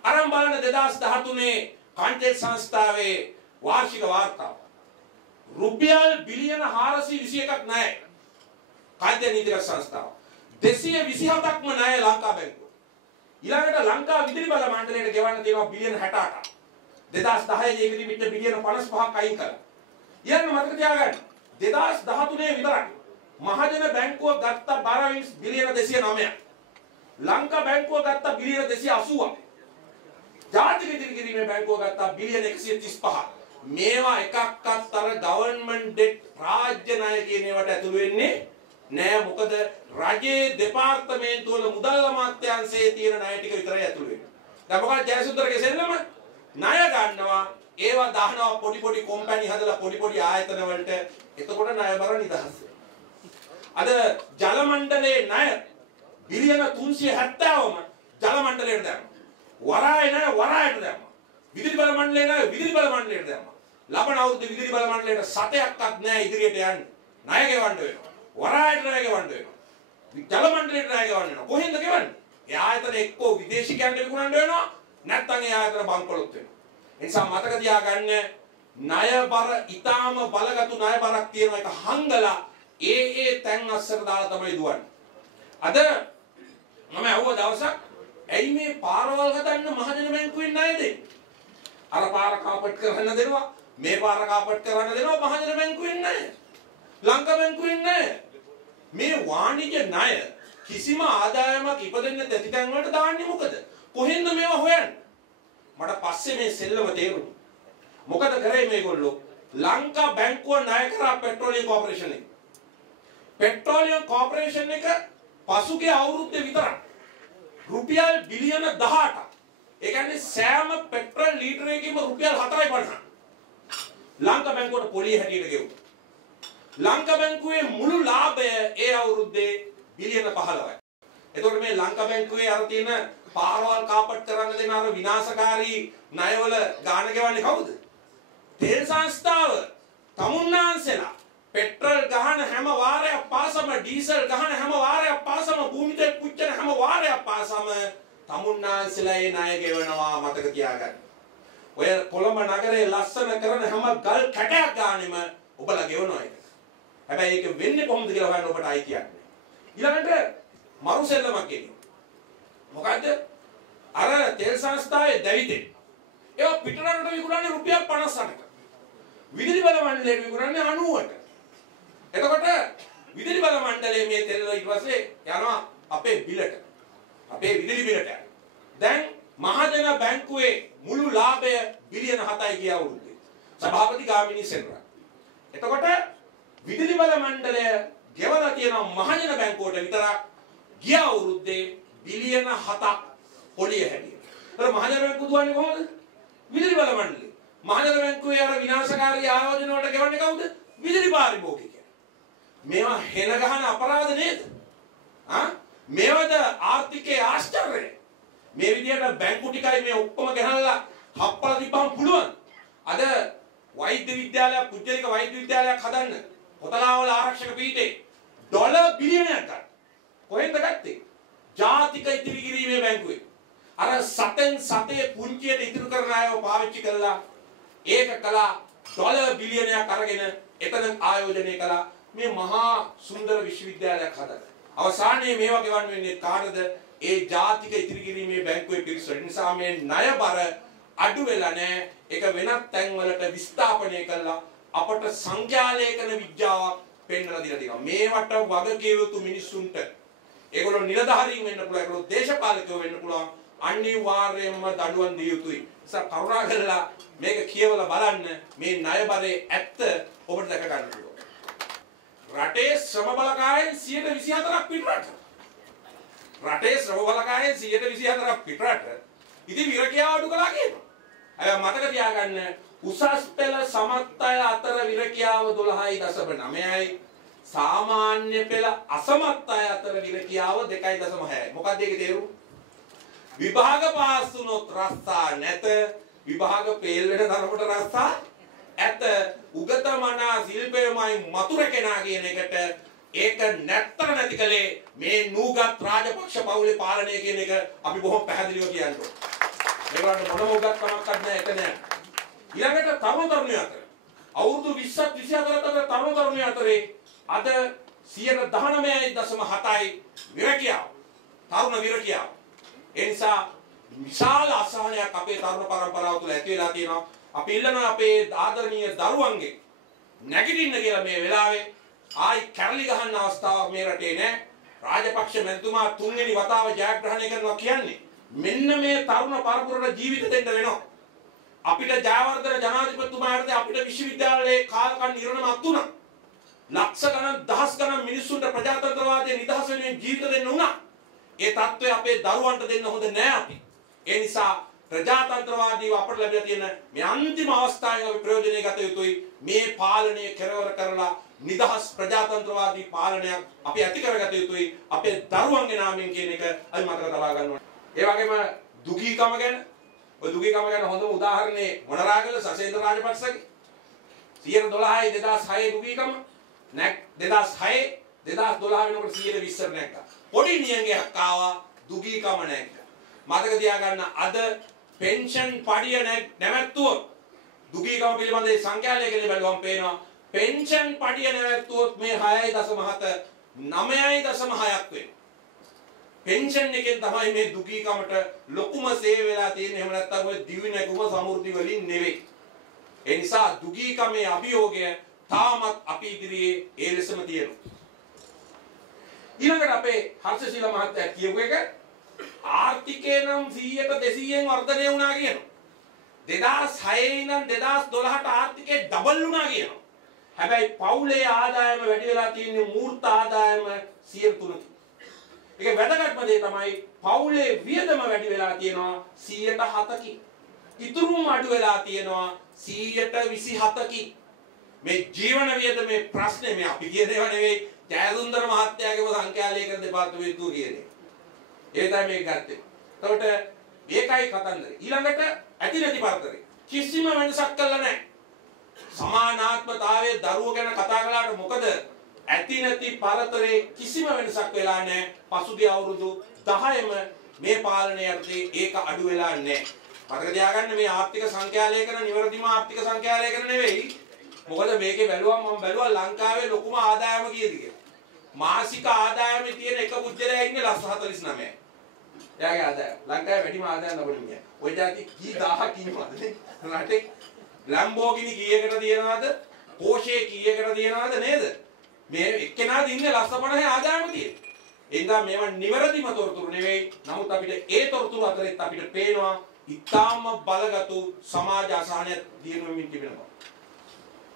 අරන් බලන 2013 කාන්ටෙක් සංස්ථාවේ වාර්ෂික වාර්තාව. රුපියල් බිලියන 421ක් ණය. කාන්ටෙක් නීතිගත සංස්ථාව. 227ක්ම ණය ලංකා බැංකුව. ඊළඟට ලංකා විදුලි බල මණ්ඩලයට ගෙවන්න තියෙනවා බිලියන 68ක්. 2010 ඒකෙදි පිට බිලියන 55ක් අයින් කළා. ඊළඟ මතක තියාගන්න 2013 විතරක් මහජන බැංකුව ගත්ත බර බිලියන 209ක්. ලංකා බැංකුව ගත්ත බිලියන 280ක්. ජාතික ඉදිරි කිරීමේ බැංකුව ගත්ත බිලියන 135ක්. මේවා එකක්වත් අර ගවර්න්මන්ට් ඩෙට් රාජ්‍ය ණය කියන ඒවාට ඇතුළු වෙන්නේ නෑ. මොකද රජයේ දෙපාර්තමේන්තුව වල මුදල් අමාත්‍යාංශයේ තියෙන ණය ටික විතරයි ඇතුළු වෙන්නේ. දැන් මොකක්ද ජයසුන්දරගේ සෙල්ලම? ණය ගන්නවා ඒවා දානවා පොඩි පොඩි කම්පැනි හදලා පොඩි පොඩි ආයතන වලට. එතකොට ණය බර නිදහස්. අද ජල මණ්ඩලයේ ණය බිලියන 370ම ජල මණ්ඩලයට දැම්මා. වරාය ණය වරායට දැම්මා. විදුලි බල මණ්ඩලයේ ණය විදුලි බල මණ්ඩලයට දැම්මා. ලබන අවුරුද්දේ විදුලි බල මණ්ඩලයට සතයක්වත් නැහැ ඉදිරියට යන්න. ණය ගෙවන්න වෙනවා. වරායට ණය ගෙවන්න වෙනවා. ජල මණ්ඩලයට ණය ගෙවන්න වෙනවා. කොහෙන්ද ගෙවන්නේ? ඒ ආයතන එක්කෝ විදේශිකයන්ට විකුණන්න වෙනවා. නැත්නම් ඒ ආයතන බංකොලොත් වෙනවා. ඒ නිසා මතක තියාගන්න ණය බර ඊටාම බලගත්ු ණය බරක් තියෙනවා. ඒක හංගලා ඒ තැන් අස්සර දාලා තමයි දුවන්නේ. අද මම අහුව දවසක් ඇයි මේ පාරවල් හදන්න මහජන බැංකුවෙන් ණය දෙන්නේ? අර පාර කාපට් කරන්න දෙනවා, මේ පාර කාපට් කරන්න දෙනවා මහජන බැංකුවෙන් ණය. ලංකා බැංකුවෙන් ණය. මේ වාණිජ ණය කිසිම ආදායමක් ඉපදෙන්න නැති තැන් වලට දාන්නේ මොකද? කොහෙන්ද මේවා හොයන්නේ? මට පස්සේ මේ සෙල්ලම තේරුණා. මොකද කරේ මේගොල්ලෝ? ලංකා බැංකුව ණය කරා පෙට්‍රෝලියම් කෝපරේෂන් එක. පෙට්‍රෝලියම් කෝපරේෂන් එක පසුගිය අවුරුද්දේ විතරක් රුපියල් බිලියන 18ක්. ඒ කියන්නේ සෑම පෙට්‍රල් ලීටරයකින්ම රුපියල් 4.50. ලංකා බැංකුවට පොලිය හැටියට ගෙවුවා. ලංකා බැංකුවේ මුළු ලාභය ඒ අවුරුද්දේ බිලියන 15යි. එතකොට මේ ලංකා බැංකුවේ අර තියෙන පාරවල් කාපට් කරන්න දෙන අර විනාශකාරී ණයවල ගාණ ගෙවන්නේ කවුද? තෙල් සංස්ථාව. තමුන්නාන්සලා පෙට්‍රල් ගහන හැම වාරයක් පාසම ඩීසල් ගහන හැම වාරයක් පාසම භූමිතේ පුච්චන හැම වාරයක් පාසම තමුන්නාන්සලා ඒ ණය ගෙවනවා. මතක තියාගන්න. ඔය කොළඹ නගරේ ලස්සන කරන හැම ගල් කැටයක් ගානෙම ඔබලා ගෙවනවා ඒක. හැබැයි ඒක වෙන්නේ කොහොමද කියලා හොයන්න ඔබට අයිතියක් නෑ. ඊළඟට මරු සෙල්ලමක් කියනවා. මොකද්ද? අර තෙල් සංස්ථාවේ දැවිතේ. ඒවා පිටරටට විකුණන්නේ රුපියල් 58කට. විදුලි බල මණ්ඩලයට විකුණන්නේ 90ට. එතකොට විදුලි බල මණ්ඩලයේ මේ තෙල් ඊට පස්සේ යනවා අපේ බිලට. අපේ විදුලි බිලට. දැන් මහජන බැංකුවේ මුළු ලාභය බිලියන 7යි කිය අවුරුද්දේ. සභාපති ගාමිණී සෙනරත්. එතකොට විදුලි බල මණ්ඩලය ගෙවලා තියෙන මහජන බැංකුවට විතරක් ගිය අවුරුද්දේ බිලියන 7ක් පොලිය හැදියා. ඒතර මහජන බැංකුව දුවන්නේ කොහොමද? විදුලි බල මණ්ඩලය. මහජන බැංකුවේ අර විනාශකාරී ආයෝජන වලට ගෙවන්නේ කවුද? විදුලි පාරිභෝගිකයන්. මේවා හෙන ගහන අපරාධ නේද? මේවද ආර්ථිකයේ ආශ්චර්යය. මේ විදිහට බැංකු ටිකයි මේ ඔක්කොම ගහනලා හප්පලා තිබ්බම පුළුවන්. අද වෛද්‍ය විද්‍යාලයක් පුජ්‍යලික වෛද්‍ය විද්‍යාලයක් හදන්න කොතලාවල ආරක්ෂක පීඨේ ඩොලර් බිලියනයක් ගන්න. කොහෙන්ද ගත්තේ? ජාතික ඉදිරි කිරීමේ බැංකුවේ. අර සතෙන් සතේ පුංචියට ඉදිරි කරන අයව පාවිච්චි කරලා ඒක කළා ඩොලර් බිලියනයක් අරගෙන එතන ආයෝජනය කළා මේ මහා සුන්දර විශ්වවිද්‍යාලයක් හදන්න. අවසානයේ මේවා ගෙවන්න වෙන්නේ කාටද? ඒ ජාතික ඉදිරි කිරීමේ බැංකුවේ පිරිසට. නිසා මේ ණය බර අඩු වෙලා නැහැ. ඒක වෙනත් තැන්වලට විස්ථාපනය කළා අපට සංඛ්‍යාලේඛන විද්‍යාවක් පෙන්වලා දීලා තියෙනවා. මේවට වගකිය යුතු මිනිස්සුන්ට ඒගොල්ලෝ නිලධාරීන් වෙන්න පුළුවන්, ඒගොල්ලෝ දේශපාලකයෝ වෙන්න පුළුවන්. අනිවාර්යයෙන්ම දඬුවම් දිය යුතුයි. නිසා කරුණාකරලා මේක කියවලා බලන්න. මේ ණය බරේ ඇත්ත ඔබට දැක ගන්න පුළුවන්. රටේ ශ්‍රම බලකායෙන් 124ක් පිටරට. රටේ ශ්‍රම බලකායෙන් 124ක් පිටරට. ඉතින් විරකියාව අඩු කළා කියනවා. අය මතක තියාගන්න උසස් පෙළ සමත් අය අතර විරකියාව 12.9යි. සාමාන්‍ය පෙළ අසමත් අය අතර විරකියාව 2.6යි. මොකක්ද ඒකේ තේරුම? විභාග පාස් වුණොත් රස්සා නැත. විභාග ෆේල් වෙන තරමට රස්සා ඇත. උගත මනා ශිල්පයමයි මතුර කෙනා කියන එකට ඒක නැත්තර නැති කලේ මේ නූගත් රාජපක්ෂ පවුලේ පාලනය කියන එක අපි බොහොම පැහැදිලිව කියනවා. මේකට මොනම උගත්කමක් නැහැ එතන. ඊළඟට තරුණයෝ අතර අවුරුදු 20ත් 24ත් අතර තරුණයෝ අතරේ අද 19.7යි විරකියාව. තරුණ විරකියාව. ඒ නිසා විශාල අසහනයක් අපේ තරුණ පරම්පරාව තුළ ඇති වෙලා තියෙනවා. අපි ඉල්ලනවා අපේ ආදරණීය දරුවන්ගේ නැගිටින්න කියලා මේ වෙලාවේ ආයි කැරලි ගහන්න අවස්ථාවක් මේ රටේ නැහැ. රාජපක්ෂ මැතිතුමා තුන්වෙනි වතාව ජයග්‍රහණය කරනවා කියන්නේ මෙන්න මේ තරුණ පරපුරට ජීවිත දෙන්න වෙනවා. අපිට ජයවර්ධන ජනාධිපතිතුමාට අපිට විශ්වවිද්‍යාලයේ කාලකන් ඉරණමක් තුනක්. ලක්ෂ ගණන් දහස් ගණන් මිනිස්සුන්ට ප්‍රජාතන්ත්‍රවාදයේ නිදහස වෙනුවෙන් ජීවිත දෙන්න උනා. ඒ தত্ত্বය අපේ දරුවන්ට දෙන්න හොඳ නෑ අපි. ඒ නිසා ප්‍රජාතන්ත්‍රවාදීව අපට ලැබිලා තියෙන මේ අන්තිම අවස්ථාවේ අපි ප්‍රයෝජනෙ ගත යුතුයි. මේ පාලනය කෙරවර කරලා නිදහස් ප්‍රජාතන්ත්‍රවාදී පාලනයක් අපි ඇති කරගත යුතුයි. අපේ දරුවන්ගේ නාමයෙන් කියන එක අපි මතක තබා ගන්න ඕනේ. ඒ වගේම දුගීකම ගැන ඔය දුගීකම ගැන හොඳම උදාහරණේ මොනරාගල සසේන්ද්‍ර රාජපක්ෂගේ 112යි 2006 දුගීකම නැක් 2006 2012 වෙනකොට 120ට නැග්ගා. පොඩි නියඟයක් ආවා දුගීකම නැග්ගා. මතක තියාගන්න අද පෙන්ෂන් පඩිය නැවැත්තුවොත් දුගීකම පිළිබඳ සංඛ්‍යාලයකදී බලුවම පේනවා පෙන්ෂන් පඩිය නැවැත්තුවොත් මේ 6.7 9.6ක් වෙනවා. පෙන්ෂන් එකෙන් තමයි මේ දුගීකමට ලොකුම සේව වෙලා තියෙන්නේ. එහෙම නැත්නම් ඔය දිවි නැගුම සමෘද්ධි වලින් නෙවෙයි. ඒ නිසා දුගීකමේ අභියෝගය තාමත් අපි ඉදිරියේ ඒ ලෙසම තියෙනවා. ඊළඟට අපේ හර්ෂශීල මහත්තයා කියපු එක ආර්ථිකය නම් 100ට 200න් වර්ධනය වුණා කියනවා. 2006 ඉඳන් 2012ට ආර්ථිකය ඩබල් වුණා කියනවා. හැබැයි පවුලේ ආදායම වැඩි වෙලා තියෙන්නේ මූර්ත ආදායම 103ක්. ඒක වැදගත්ම දේ තමයි පවුලේ වියදම වැඩි වෙලා තියෙනවා 107කින්. ඉතුරුම අඩු වෙලා තියෙනවා 127කින්. මේ ජීවන වියදමේ ප්‍රශ්නේ මේ අපි කියන ඒවා නෙවෙයි ජයසුන්දර මහත්තයාගේම සංඛ්‍යාලේඛන දෙපාර්තමේන්තුව කියන්නේ. ඒ තමයි මේක ගත්තේ. එතකොට මේකයි කතන්දරේ. ඊළඟට ඇති නැති පරතරේ කිසිම වෙනසක් කළා නැහැ. සමානාත්මතාවයේ දරුවෝ ගැන කතා කළාට මොකද ඇති නැති පරතරේ කිසිම වෙනසක් වෙලා නැහැ. පසුගිය අවුරුදු 10ම මේ පාලනය යටතේ ඒක අඩු වෙලා නැහැ. මතක තියාගන්න මේ ආර්ථික සංඛ්‍යාලේඛන නිවැරදිම ආර්ථික සංඛ්‍යාලේඛන නෙවෙයි. මොකද මේකේ බැලුවම මම බැලුවා ලංකාවේ ලොකුම ආදායම කීයද කියලා. මාසික ආදායමේ තියෙන එක පුජ්‍යලයා ඉන්නේ 49. එයාගේ ආදායම. ලංකාවේ වැඩිම ආදායම ලබන මිනිහා. ඔය જાති කී 1000ක් ඉන්නවද නේ? රටේ ලැම්බෝගිනි කීයකට තියනවද? පෝෂේ කීයකට තියනවද නේද? මේ එක්කෙනාද ඉන්නේ 50 ආදායම තියෙන. ඒ නිසා මේවා නිවැරදිම තොරතුරු නෙවෙයි. නමුත් අපිට ඒ තොරතුරු අතරෙත් අපිට පේනවා ඉතාම බලගතු සමාජ අසහනයක් දිනුවමින් තිබෙනවා.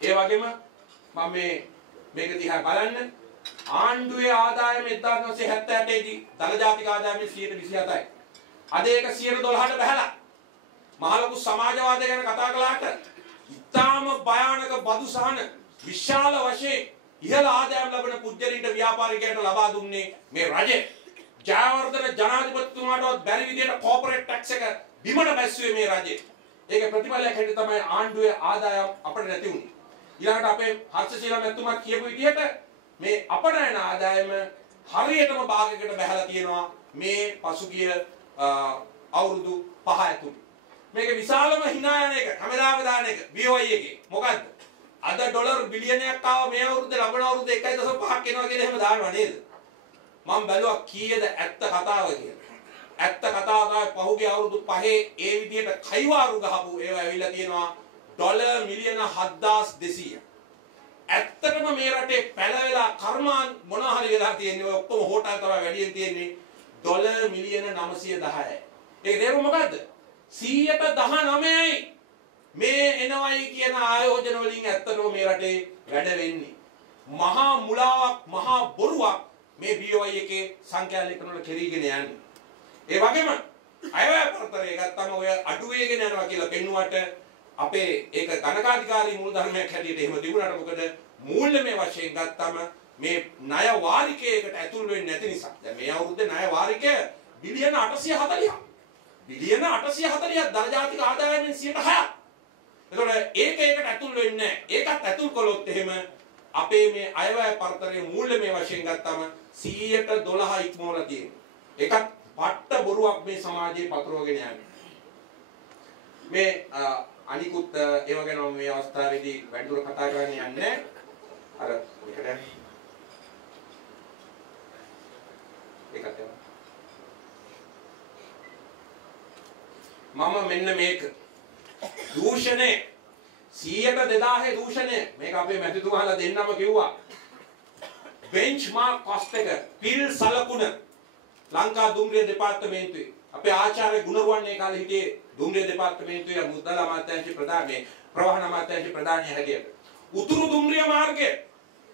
ඒ වගේම මම මේක දිහා බලන්න ආණ්ඩුවේ ආදායම 1978 දී දල ජාතික ආදායමේ 127යි. අද ඒක 112ට බහැලා. මහ ලොකු සමාජවාදය ගැන කතා කළාට ඉතාම භයානක බදු සහන විශාල වශයෙන් ඉහළ ආදායම් ලබන පුද්ගලයින්ට ව්‍යාපාරිකයන්ට ලබා දුන්නේ මේ රජය. ජයවර්ධන ජනාධිපතිතුමාටවත් බැරි විදියට කෝපරේට් ටැක්ස් එක බිමට බැස්සුවේ මේ රජය. ඒක ප්‍රතිඵලයක් හැටියට තමයි ආණ්ඩුවේ ආදායම් අපිට නැති වුනේ. ඊළඟට අපේ හර්ෂශීල මැතිතුමා කියපු විදිහට මේ අපනයන ආදායම හරියටම භාගයකට බහැලා තියෙනවා මේ පසුගිය අවුරුදු 5 ඇතුළත. මේක විශාලම hina යන එක හැමදාම දාන එක BOI එකේ. මොකද්ද? අද ඩොලර් බිලියනයක් ආව මේ අවුරුද්දේ ලබන අවුරුද්දේ 1.5ක් එනවා කියලා එහෙම දානවා නේද? මම බැලුවා කීයද ඇත්ත කතාව කියලා. ඇත්ත කතාව තමයි පහුගිය අවුරුදු 5 ඒ විදිහට කයිවාරු ගහපු ඒවා ඇවිල්ලා තියෙනවා ඩොලර් මිලියන 7200. ඇත්තටම මේ රටේ පැලවෙලා කර්මාන් මොනවා හරි වෙලා තියෙන්නේ ඔය ඔක්කොම හොටල් තමයි වැඩියෙන් තියෙන්නේ ඩොලර් මිලියන 910යි. ඒක තේරුම මොකද්ද? 119යි මේ එනවයි කියන ආයෝජන වලින් ඇත්තටම මේ රටේ වැඩ වෙන්නේ. මහා මුලාවක් මහා බොරුවක් මේ BOI එකේ සංඛ්‍යාලේඛන වල කෙරීගෙන යන්නේ. ඒ වගේම අයවැය පරතරය ගත්තම ඔය අඩු වේගෙන යනවා කියලා පෙන්නුවට අපේ ඒක ධනකාධිකාරී මූලධර්මයක් හැටියට එහෙම තිබුණාට මොකද මූල්‍යමය වශයෙන් ගත්තම මේ ණය වාරිකයකට ඇතුල් වෙන්නේ නැති නිසා. දැන් මේ අවුරුද්දේ ණය වාරිකය බිලියන 840ක්. බිලියන 840ක් ධන ජාතික ආදායමෙන් 106ක්. එතකොට ඒකට ඇතුල් වෙන්නේ නැහැ. ඒකත් ඇතුල් කළොත් එහෙම අපේ මේ අයවැය පරතරයේ මූල්‍යමය වශයෙන් ගත්තම 112 ඉක්මවලා තියෙනවා. එකක් පට්ට බොරුවක් මේ සමාජයේ පතරවගෙන යන්නේ. මේ අනිකුත් ඒව ගැන මේ අවස්ථාවේදී වැඩිදුර කතා කරන්න යන්නේ අර එකට ඒකත් මම මෙන්න මේක දූෂණය 100ට 2000 දූෂණය මේක අපේ මැතිතුමාලා දෙන්නම කිව්වා බෙන්ච්මාර්ක් කොස්ට් එක පිල් සලකුණ ලංකා දුම්රිය දෙපාර්තමේන්තුවේ අපේ ආචාර්ය ගුණරුවන් ඒ කාලේ හිටියේ දුම්රිය දෙපාර්තමේන්තුවේ මුදල් අමාත්‍යාංශ ප්‍රධානී ප්‍රවාහන අමාත්‍යාංශ ප්‍රධානී හැටියට උතුරු දුම්රිය මාර්ගය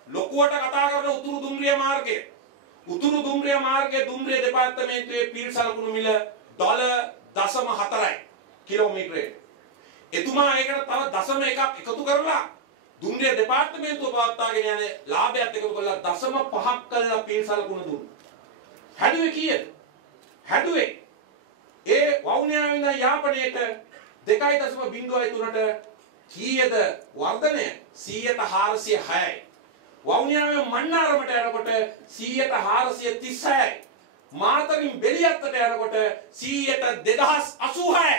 ලොකුවට කතා කරන උතුරු දුම්රිය මාර්ගය දුම්රිය දෙපාර්තමේන්තුවේ පිල් සලකුණු මිල $0.4යි කිලෝමීටරේ එතුමා ඒකට තව දශම එකක් එකතු කරලා දුම්රිය දෙපාර්තමේන්තුව පවත්වාගෙන යන ලාභයත් එකතු කරලා 0.5ක් කළා පිල් සලකුණු දුන්නා. හැදුවේ කීයද? හැදුවේ ඒ වවුනියාවේ ඉඳන් යාපනයේට 2.03ට කීයද වර්ධනය 406යි. වවුනියාවේ මන්නාරමට යනකොට 436යි. මාතරින් බෙලියත්තට යනකොට 2086යි.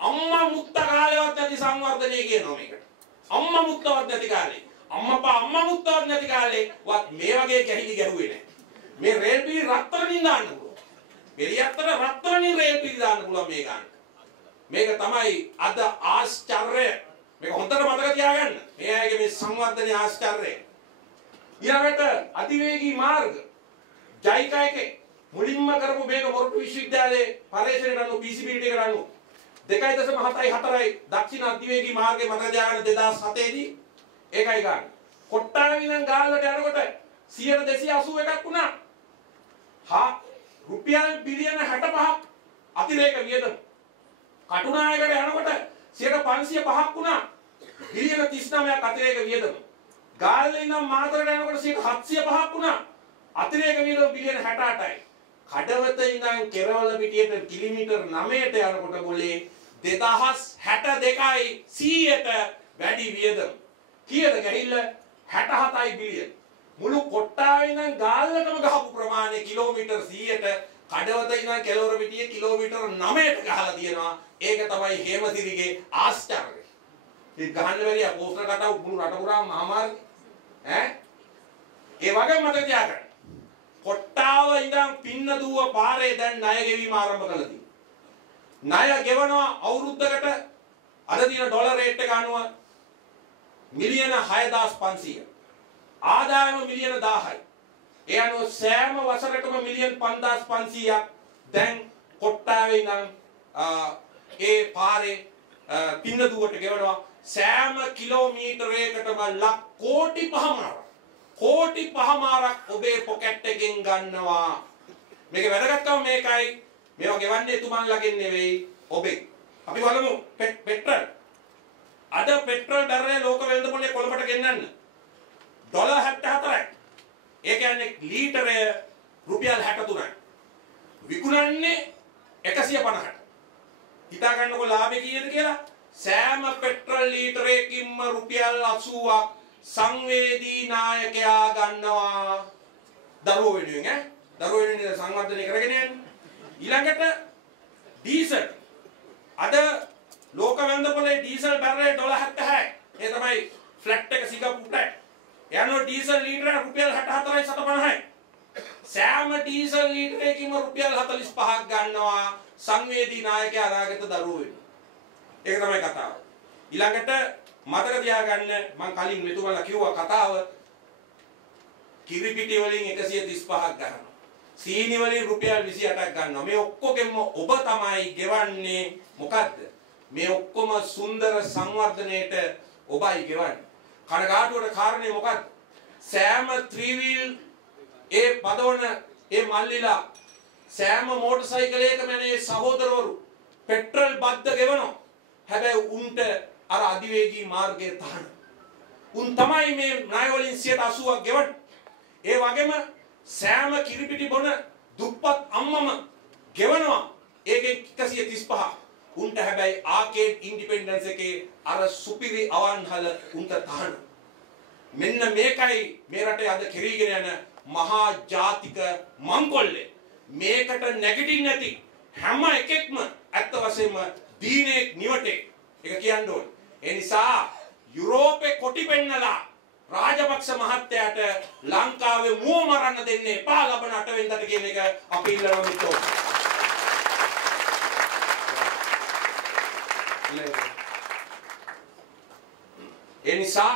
අම්මා මුත්ත කාලේවත් නැති සංවර්ධනය කියනවා මේකට. අම්මා මුත්තවත් නැති කාලේ. අම්මා මුත්තවත් නැති කාලේ වත් මේ වගේ ගැහිලි ගැහුවේ නැහැ. මේ රේල් පිළි රත්තරන්ින් දාන්න පුළුවන්. බෙලියත්තට රත්තරන්ින් රේල් පිළි දාන්න පුළුවන් මේ ගන්න. මේක තමයි අද ආශ්චර්යය. මේක හොඳට මතක තියාගන්න. මේ අයගේ මේ සංවර්ධනයේ ආශ්චර්යය. ඊළඟට අධිවේගී මාර්ග ජයිකා එකේ මුලින්ම කරපු මේක මොරටු විශ්වවිද්‍යාලයේ පරීක්ෂණයට අනුව feasibility එකට අනුව 2.74යි දක්ෂිණ අධිවේගී මාර්ගයේ මතක තියාගන්න 2007 දී ඒකයි ගන්න. කොට්ටාවේ ඉඳන් ගාල්ලට යනකොට 281ක් වුණා. රුපියල් බිලියන 65ක් අතිරේක වියදම. කටුනායකට යනකොට 505ක් වුණා. බිලියන 39ක් අතිරේක වියදම. ගාල්ලේ ඉඳන් මාතරට යනකොට 705ක් වුණා. අතිරේක වියදම බිලියන 68යි. කඩවත ඉඳන් කෙරවල පිටියට කිලෝමීටර් 9ට යනකොට ගොලේ 2062යි 100ට වැඩි වියදම. කීයද ගහිල්ල 67යි බිලියන. මුළු කොට්ටාවේ ඉඳන් ගාල්ලටම ගහපු ප්‍රමාණය කිලෝමීටර් 100ට කඩවත ඉඳන් කෙළවර පිටියේ කිලෝමීටර් 9ට ගහලා තියෙනවා. ඒක තමයි හේමසිරිගේ ආශ්චර්යය. ඉතින් ගහන්න බැරිය පෝස්ටර් කටව මුළු රට පුරාම මහාමාර්ගය. ඒ වගේ මතක තියාගන්න. කොට්ටාව ඉඳන් පින්නදුව පාරේ දැන් ණය ගෙවීම ආරම්භ කළා තියෙනවා. ණය ගෙවනවා අවුරුද්දකට අද දින ඩොලර් රේට් එක අනුව මිලියන 6500. ආදායම මිලියන 1000යි. ඒ අනුව සෑම වසරකම මිලියන 5500ක් දැන් කොට්ටාවේ ඉඳන් ඒ පාරේ පින්නදුවට ගෙවනවා. සෑම කිලෝමීටරයකටම කෝටි 5මාරක් ඔබේ පොකට් එකෙන් ගන්නවා. මේකේ වැදගත්කම මේකයි. මේවා ගෙවන්නේ තුමන්ලගෙන් නෙවෙයි ඔබේ. අපි බලමු පෙට්‍රල්. අද පෙට්‍රල් බැරලේ ලෝක වෙළඳ පොලේ කොළඹට ගෙන්නන්න $74යි. ඒ කියන්නේ ලීටරය රුපියල් 63යි. විකුණන්නේ 150කට. හිතා ගන්නකො ලාභය කීයද කියලා? සෑම පෙට්‍රල් ලීටරයකින්ම රුපියල් 80ක් සංවේදී නායකයා ගන්නවා. දරුවෝ වෙනුවෙන් දරුවෝ වෙනුවෙන් සංවර්ධනය කරගෙන යන්නේ. ඊළඟට ඩීසල්. අද ලෝක වෙළඳ පොලේ ඩීසල් බැරලේ $70යි. ඒ තමයි ෆ්ලැට් එක සිංගප්පූරුට. යනවා ඩීසල් ලීටරය රුපියල් 64.50යි. සෑම ඩීසල් ලීටරයකින්ම රුපියල් 45ක් ගන්නවා සංවේදී නායකයා අනාගත දරුවෝ වෙනුවෙන්. ඒක තමයි කතාව. ඊළඟට මතක තියාගන්න මම කලින් මෙතුමලා කිව්වා කතාව කිරිපිටි වලින් 135ක් ගන්නවා. සීනි වලින් රුපියල් 28ක් ගන්නවා. මේ ඔක්කොගෙම ඔබ තමයි ගෙවන්නේ මොකද්ද? මේ ඔක්කොම සුන්දර සංවර්ධනයේට ඔබයි ගෙවන්නේ. කනගාටුවට කාරණේ මොකද්ද? සෑම ත්‍රිවිල් ඒ පදවන ඒ මල්ලිලා සෑම මෝටර් සයිකලයකම යන සහෝදරවරු පෙට්‍රල් බද්ද ගෙවනවා. හැබැයි උන්ට අර අධිවේගී මාර්ගයේ තහන. උන් තමයි මේ ණය වලින් 80ක් ගෙවන්නේ. ඒ වගේම සෑම කිරිපිටි බොන දුප්පත් අම්මම ගෙවනවා. ඒකෙන් 135. උන්ට හැබැයි ආකේඩ් ඉන්ඩිපෙන්ඩන්ස් එකේ අර සුපිරි අවන්හල උන්ට තහන. මෙන්න මේකයි මේ රටේ අද කෙරීගෙන යන මහා ජාතික මංකොල්ලේ. මේකට නැගිටින්න නැති හැම එකෙක්ම ඇත්ත වශයෙන්ම දීනෙක් නිවටේ. ඒක කියන්න ඕනේ. ඒ නිසා යුරෝපේ කොටි පෙන්නලා රාජපක්ෂ මහත්තයාට ලංකාවේ මුව මරන්න දෙන්නේ එපා ලබන 8 වෙනිදාට කියන එක අපි ඉල්ලනවා මිත්‍රෝ. ඒ නිසා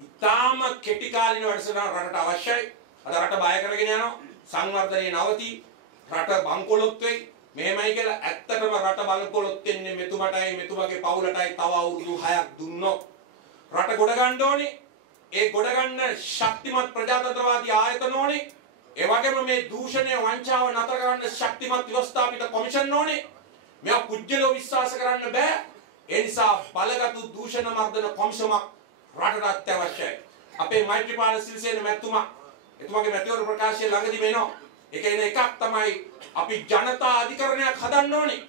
ඊටාම කෙටි කාලින වැඩසටහන රටට අවශ්‍යයි. අද රට බය කරගෙන යනවා. සංවර්ධනයේ නවති. රට බංකොලොත් වෙයි. මෙහෙමයි කියලා ඇත්තටම රට බංකොලොත් වෙන්නේ මෙතුමටයි මෙතුමගේ පවුලටයි තව අවුරුදු 6ක් දුන්නොත් රට ගොඩ ගන්න ඕනේ. ඒ ගොඩ ගන්න ශක්තිමත් ප්‍රජාතන්ත්‍රවාදී ආයතන ඕනේ. ඒ වගේම මේ දූෂණය වංචාව නතර කරන්න ශක්තිමත් ව්‍යවස්ථාපිත කොමිෂන් ඕනේ. මේවා කුජලව විශ්වාස කරන්න බෑ. ඒ නිසා බලගත් දූෂණ මර්ධන කොමිසමක් රටට අත්‍යවශ්‍යයි. අපේ මෛත්‍රීපාල සිරිසේන මැතිතුමා එතුමාගේ මැතිවර ප්‍රකාශය ළඟදී වෙනවා. ඒක එන එකක් තමයි අපි ජනතා අධිකරණයක් හදන්න ඕනේ.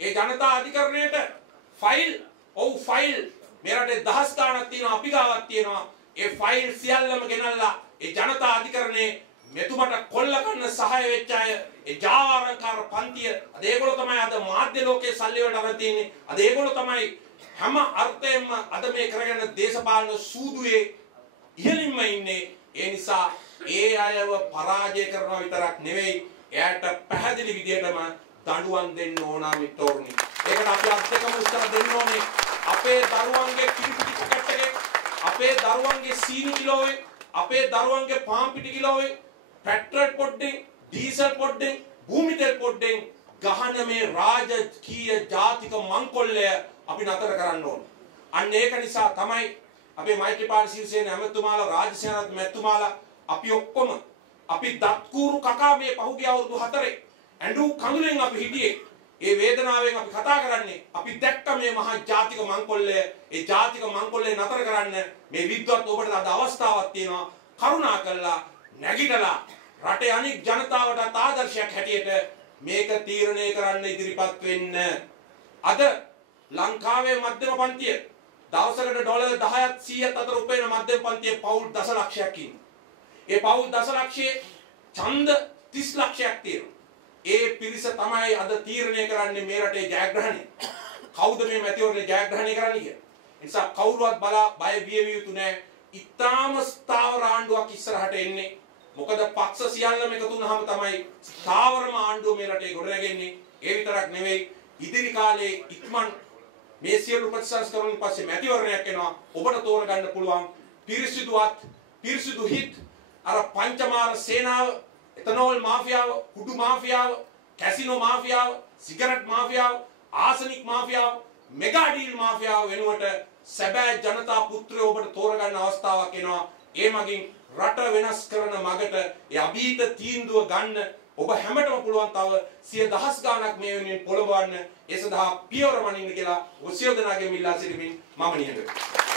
ඒ ජනතා අධිකරණයට ෆයිල් මේ රටේ දහස් ගණනක් තියෙනවා අපි ගාවක් තියෙනවා. ඒ ෆයිල් සියල්ලම ගෙනල්ලා ඒ ජනතා අධිකරණේ මෙතුමට කොල්ල කරන සහාය වෙච්ච අය ඒ ජාවාරංකාර පන්තිය අද ඒගොල්ලෝ තමයි අද මාධ්‍ය ලෝකයේ සල්ලි වලට අරන් තියෙන්නේ. අද ඒගොල්ලෝ තමයි හැම අර්ථයෙන්ම අද මේ කරගෙන දේශපාලන සූදුවේ ඉහළින්ම ඉන්නේ. ඒ නිසා ඒ අයව පරාජය කරනවා විතරක් නෙවෙයි එයාට පැහැදිලි විදියටම දඬුවම් දෙන්න ඕන මිත්‍රෝනි. ඒකට අපි අධ්‍යක්ෂකම උත්තර දෙන්න ඕනේ. අපේ දරුවන්ගේ කිරිපිටි පැකට් එකේ අපේ දරුවන්ගේ සීනි කිලෝවේ අපේ දරුවන්ගේ පාන් පිටි කිලෝවේ පෙට්‍රල් පොඩ්ඩෙන් ඩීසල් පොඩ්ඩෙන් භූමි තෙල් පොඩ්ඩෙන් ගහන මේ රාජකීය ජාතික මංකොල්ලය අපි නතර කරන්න ඕන. අන්න ඒක නිසා තමයි අපේ මෛත්‍රීපාල සිරිසේන ඇමතුමාලා රාජසේනත් මැතිතුමාලා අපි ඔක්කොම අපි දත්කූරු කකා මේ පහුගිය අවුරුදු 4 ඇඬු කඳුලෙන් අපි හිටියේ. ඒ වේදනාවෙන් අපි කතා කරන්නේ අපි දැක්ක මේ මහා ජාතික මංකොල්ලය. ඒ ජාතික මංකොල්ලේ නතර කරන්න මේ විද්වත් ඔබට අද අවස්ථාවක් තියෙනවා. කරුණාකරලා නැගිටලා රටේ අනික් ජනතාවට ආදර්ශයක් හැටියට මේක තීරණය කරන්න ඉදිරිපත් වෙන්න. අද ලංකාවේ මධ්‍යම පන්තිය දවසකට ඩොලර් 10ත් 100ත් අතර උපයන මධ්‍යම පන්තියේ පවුල් දසලක්ෂයක් ඉන්නවා. ඒ පවුල් දසලක්ෂයේ ඡන්ද 30 ලක්ෂයක් තියෙනවා. ඒ පිරිස තමයි අද තීරණය කරන්නේ මේ රටේ ජයග්‍රහණය. කවුද මේ මැතිවරණේ ජයග්‍රහණය කරන්නේ කියලා. ඒ නිසා කවුරුවත් බය විය යුතු නැහැ. ඊටාම ස්ථාවර ආණ්ඩුවක් ඉස්සරහට එන්නේ. මොකද පක්ෂ සියල්ලම එකතු වුණාම තමයි ස්ථාවරම ආණ්ඩුව මේ රටේ ගොඩනැගෙන්නේ. ඒ විතරක් නෙවෙයි ඉදිරි කාලේ ඉක්මන් මේ සියලු ප්‍රතිසංස්කරණ පස්සේ මැතිවරණයක් එනවා. ඔබට තෝරගන්න පුළුවන් පිරිසිදු හිත් අර පංචමාර සේනාව, එතනෝල් මාෆියාව, කුඩු මාෆියාව, කැසිනෝ මාෆියාව, සිගරට් මාෆියාව, ආසනික් මාෆියාව, මෙගා ඩීල් මාෆියාව වෙනුවට සැබෑ ජනතා පුත්‍රයෝ ඔබට තෝරගන්න අවස්ථාවක් එනවා. ඒ මගින් රට වෙනස් කරන මගට ඒ අභීත තීන්දුව ගන්න ඔබ හැමතෙම පුළුවන් තව 100,000 ගාණක් මේ වෙනුවෙන් පොළඹවන්න. ඒ සඳහා පියවර මනින්න කියලා ඔබ සියලු දෙනාගෙන් ඉල්ලා සිටිමින් මම නිහඬ වෙනවා.